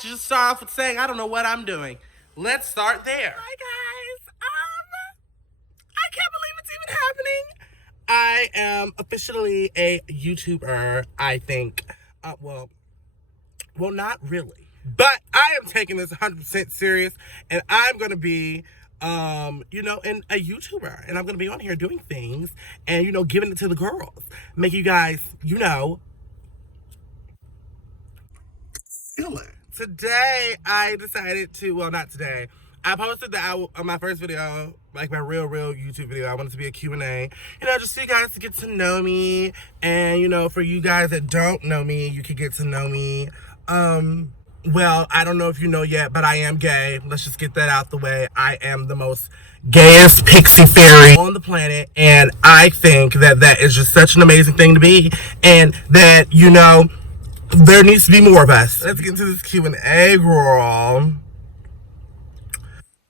to just start off with saying I don't know what I'm doing. Let's start there. Hi guys. I can't believe it's even happening. I am officially a YouTuber, I think. Well, not really. But I am taking this 100% serious, and I'm going to be, and a YouTuber. And I'm going to be on here doing things and, giving it to the girls. Make you guys, feel it. Today, I decided to, well, not today. I posted my first video, like my real YouTube video. I wanted to be a Q&A, just for you guys to get to know me. And, for you guys that don't know me, you can get to know me. Well, I don't know if you know yet, but I am gay. Let's just get that out the way. I am the most gayest pixie fairy on the planet, and I think that is just such an amazing thing to be, and that, there needs to be more of us. Let's get into this Q&A, girl.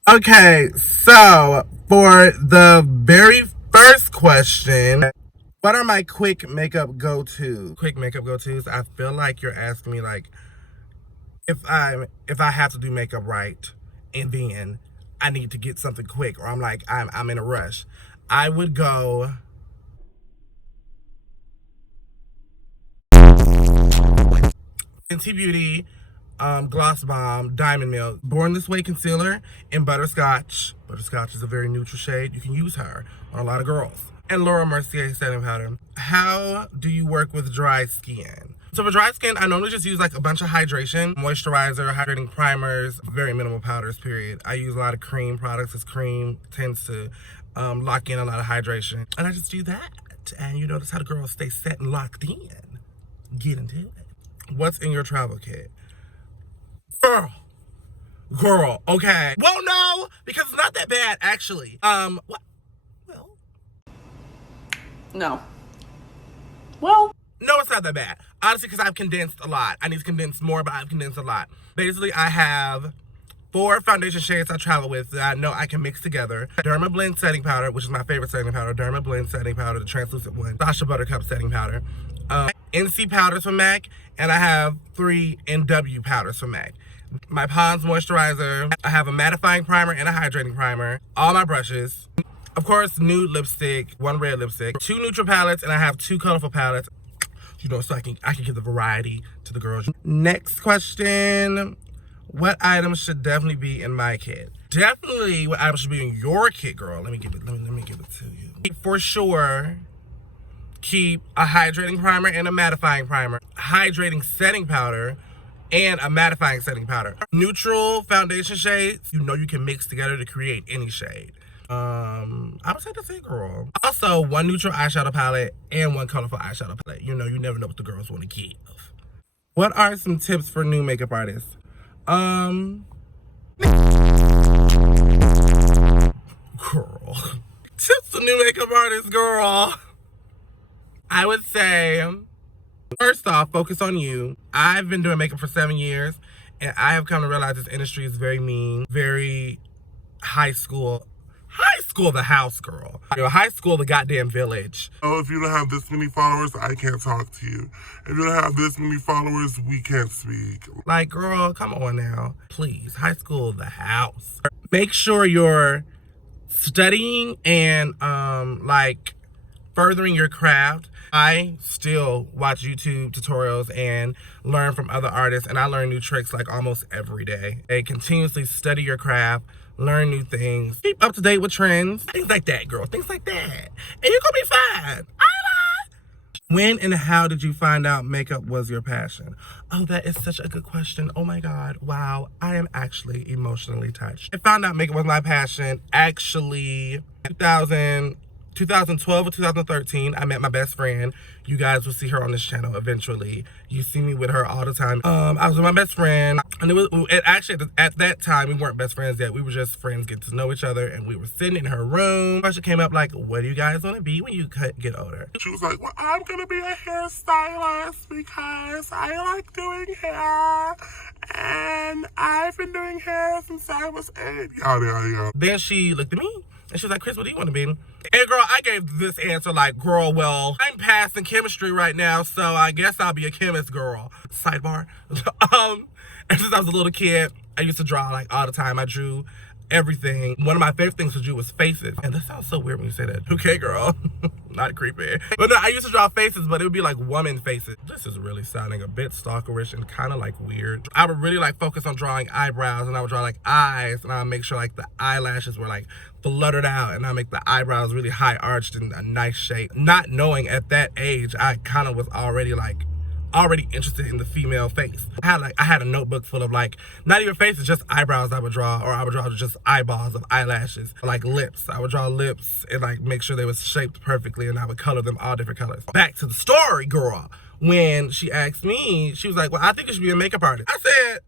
Okay, so for the very first question, what are my quick makeup go-tos? Quick makeup go-tos, I feel like you're asking me, like, if I have to do makeup right, and then I need to get something quick, or I'm like, I'm in a rush, I would go Fenty Beauty, Gloss Bomb, Diamond Milk, Born This Way Concealer, and Butterscotch. Butterscotch is a very neutral shade. You can use her on a lot of girls. And Laura Mercier setting powder. How do you work with dry skin? So for dry skin, I normally just use like a bunch of hydration, moisturizer, hydrating primers, very minimal powders, period. I use a lot of cream products, as cream tends to lock in a lot of hydration. And I just do that. And you notice how the girls stay set and locked in. Get into it. What's in your travel kit? Girl, okay. Well, no, because it's not that bad, actually. What? Well. No. Well. No, it's not that bad. Honestly, because I've condensed a lot. I need to condense more, but I've condensed a lot. Basically, I have 4 foundation shades I travel with that I know I can mix together. Derma Blend setting powder, which is my favorite setting powder. Derma Blend setting powder, the translucent one. Sasha Buttercup setting powder. NC powders from MAC, and I have 3 NW powders from MAC. My Pond's moisturizer. I have a mattifying primer and a hydrating primer. All my brushes. Of course, nude lipstick, 1 red lipstick, 2 neutral palettes, and I have 2 colorful palettes. So I can give the variety to the girls. Next question. What items should definitely be in my kit? Definitely what items should be in your kit, girl. Let me give it to you. For sure, keep a hydrating primer and a mattifying primer. Hydrating setting powder and a mattifying setting powder. Neutral foundation shades, you can mix together to create any shade. I would say that's it, girl. Also, 1 neutral eyeshadow palette and 1 colorful eyeshadow palette. You never know what the girls want to give. What are some tips for new makeup artists? Girl. Tips for new makeup artists, girl. I would say, first off, focus on you. I've been doing makeup for 7 years, and I have come to realize this industry is very mean, very high school the house, girl. High school the goddamn village. Oh, if you don't have this many followers, I can't talk to you. If you don't have this many followers, we can't speak. Like, girl, come on now. Please, high school the house. Make sure you're studying and, furthering your craft. I still watch YouTube tutorials and learn from other artists, and I learn new tricks like almost every day. Continuously study your craft, learn new things, keep up to date with trends, things like that, girl, things like that. And you're gonna be fine. When and how did you find out makeup was your passion? Oh, that is such a good question. Oh my God, wow, I am actually emotionally touched. I found out makeup was my passion actually 2012 or 2013, I met my best friend. You guys will see her on this channel eventually. You see me with her all the time. I was with my best friend, and at that time, we weren't best friends yet. We were just friends getting to know each other, and we were sitting in her room. She came up like, what do you guys want to be when you get older? She was like, well, I'm going to be a hairstylist because I like doing hair, and I've been doing hair since I was 8, yada, yada, yada. Then she looked at me, And she was like, Chris, what do you want to be? And girl, I gave this answer like, girl, well, I'm passing chemistry right now, so I guess I'll be a chemist, girl. Sidebar. And since I was a little kid, I used to draw like all the time. I drew everything. One of my favorite things to do was faces. And that sounds so weird when you say that. Okay, girl. Not creepy. But no, I used to draw faces, but it would be like woman faces. This is really sounding a bit stalkerish and kind of like weird. I would really like focus on drawing eyebrows, and I would draw like eyes, and I would make sure like the eyelashes were like fluttered out, and I make the eyebrows really high arched in a nice shape. Not knowing at that age, I kind of was already interested in the female face. I had a notebook full of like, not even faces, just eyebrows I would draw, or I would draw just eyeballs of eyelashes. Like lips, I would draw lips and like make sure they was shaped perfectly, and I would color them all different colors. Back to the story, girl. When she asked me, she was like, well, I think you should be a makeup artist. I said,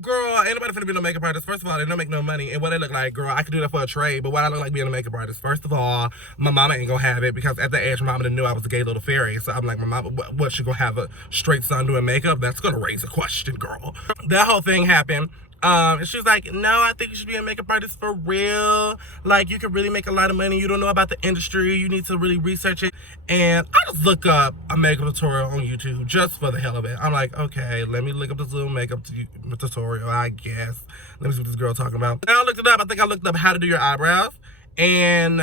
girl, ain't nobody finna be no makeup artist. First of all, they don't make no money. And what they look like, girl, I could do that for a trade, but what I look like being a makeup artist? First of all, my mama ain't gonna have it, because at that age, my mama didn't know I was a gay little fairy. So I'm like, my mama, what, she gonna have a straight son doing makeup? That's gonna raise a question, girl. That whole thing happened. And she was like, no, I think you should be a makeup artist for real. Like, you could really make a lot of money. You don't know about the industry. You need to really research it. And I just look up a makeup tutorial on YouTube just for the hell of it. I'm like, okay, let me look up this little makeup tutorial, I guess. Let me see what this girl talking about. And I looked it up. I think I looked up how to do your eyebrows. And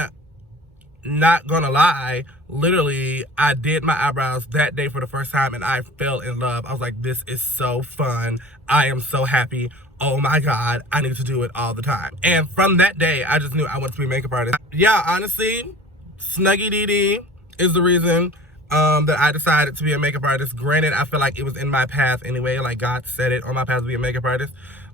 not gonna lie, literally, I did my eyebrows that day for the first time, and I fell in love. I was like, this is so fun. I am so happy. Oh my God, I need to do it all the time. And from that day, I just knew I wanted to be a makeup artist. Yeah, honestly, Snuggy DD is the reason that I decided to be a makeup artist. Granted, I feel like it was in my path anyway, like God said it on my path to be a makeup artist.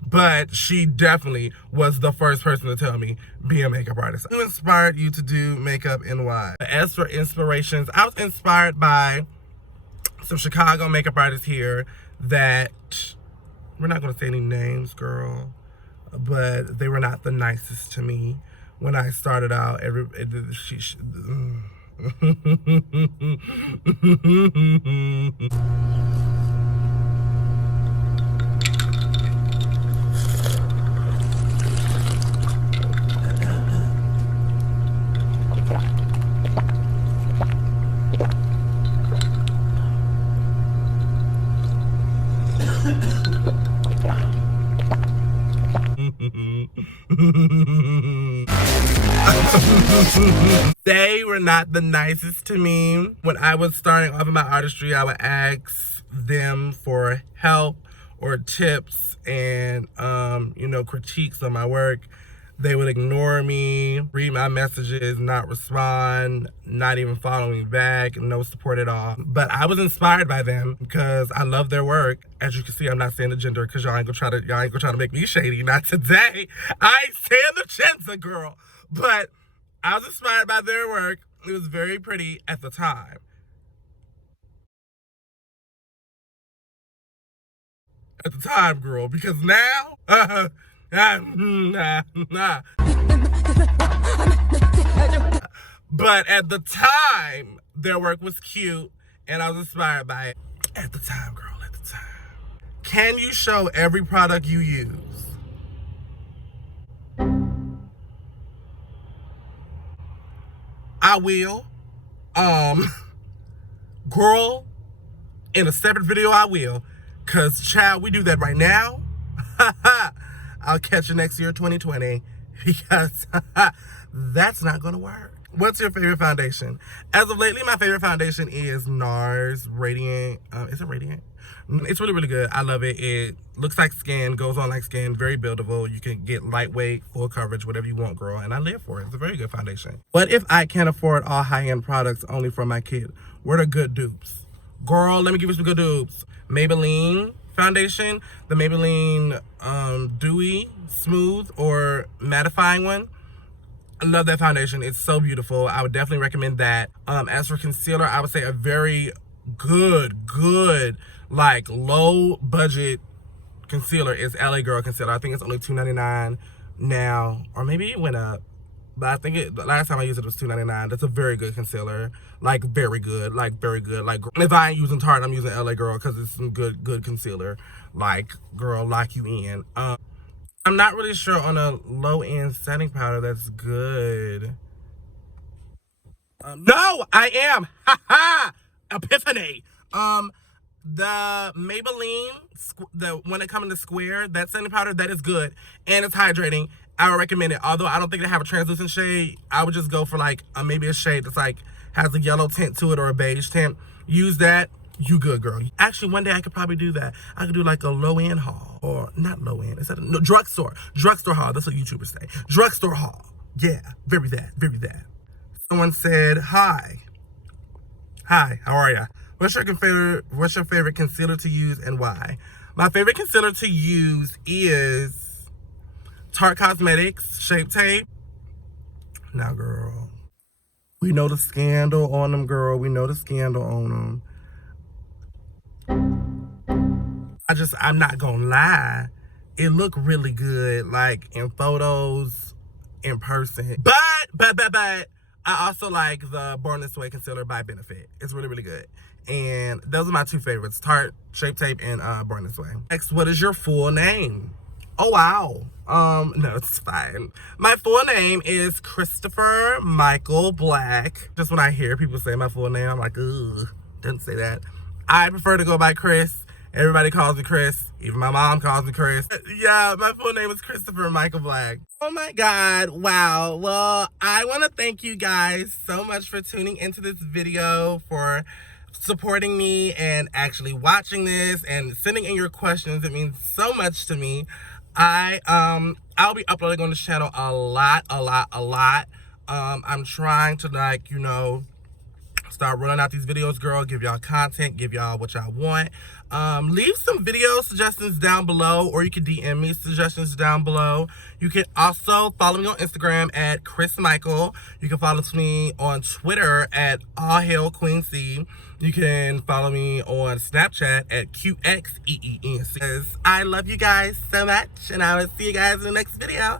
But she definitely was the first person to tell me, be a makeup artist. Who inspired you to do makeup and why? As for inspirations, I was inspired by some Chicago makeup artists here that, we're not gonna say any names, girl, but they were not the nicest to me when I started out. They were not the nicest to me. When I was starting off in my artistry, I would ask them for help or tips and, critiques on my work. They would ignore me, read my messages, not respond, not even follow me back, no support at all. But I was inspired by them because I love their work. As you can see, I'm not saying the gender because y'all ain't gonna try to make me shady. Not today. I ain't saying the gender, girl. But I was inspired by their work. It was very pretty at the time. At the time, girl, because now, But at the time, their work was cute, and I was inspired by it. At the time, girl, at the time. Can you show every product you use? I will. Girl, in a separate video, I will. Because, child, we do that right now. I'll catch you next year, 2020. Because that's not going to work. What's your favorite foundation? As of lately, my favorite foundation is NARS Radiant. Is it Radiant? It's really, really good. I love it. It looks like skin, goes on like skin, very buildable. You can get lightweight, full coverage, whatever you want, girl. And I live for it. It's a very good foundation. What if I can't afford all high-end products only for my kid? What are good dupes? Girl, let me give you some good dupes. Maybelline foundation, the Maybelline Dewy Smooth or Mattifying one. I love that foundation. It's so beautiful. I would definitely recommend that. As for concealer, I would say a very good, like low budget concealer is LA Girl concealer. I think it's only $2.99 now, or maybe it went up. But I think the last time I used it was $2.99. That's a very good concealer. Like very good. Like if I ain't using Tarte, I'm using LA Girl because it's some good concealer. Like, girl, lock you in. I'm not really sure on a low-end setting powder that's good. No, I am. Ha ha! Epiphany. The Maybelline, when it comes in the square, that setting powder, that is good. And it's hydrating. I would recommend it. Although I don't think they have a translucent shade, I would just go for like maybe a shade that's like has a yellow tint to it or a beige tint. Use that. You good, girl. Actually, one day I could probably do that. I could do like a low-end haul. Or not low-end. No, drugstore. Drugstore haul. That's what YouTubers say. Drugstore haul. Yeah. Very that. Very that. Someone said, hi. Hi, how are ya? What's your favorite concealer to use and why? My favorite concealer to use is Tarte Cosmetics Shape Tape. Now, girl, we know the scandal on them, girl. We know the scandal on them. I'm not gonna lie. It looked really good, like in photos, in person. But I also like the Born This Way concealer by Benefit. It's really, really good. And those are my two favorites, Tarte Shape Tape and Born This Way. Next, what is your full name? Oh, wow. No, it's fine. My full name is Christopher Mychael Black. Just when I hear people say my full name, I'm like, ugh, don't say that. I prefer to go by Chris. Everybody calls me Chris. Even my mom calls me Chris. Yeah, my full name is Christopher Mychael Black. Oh my God, wow. Well, I want to thank you guys so much for tuning into this video, for supporting me and actually watching this and sending in your questions. It means so much to me. I'll be uploading on this channel a lot. I'm trying to, like, you know, start rolling out these videos, girl. Give y'all content, give y'all what y'all want. Leave some video suggestions down below, or you can DM me suggestions down below. You can also follow me on Instagram at Chris Mychael. You can follow me on Twitter at AllHailQueenC. You can follow me on Snapchat at QXEENC. I love you guys so much, and I will see you guys in the next video.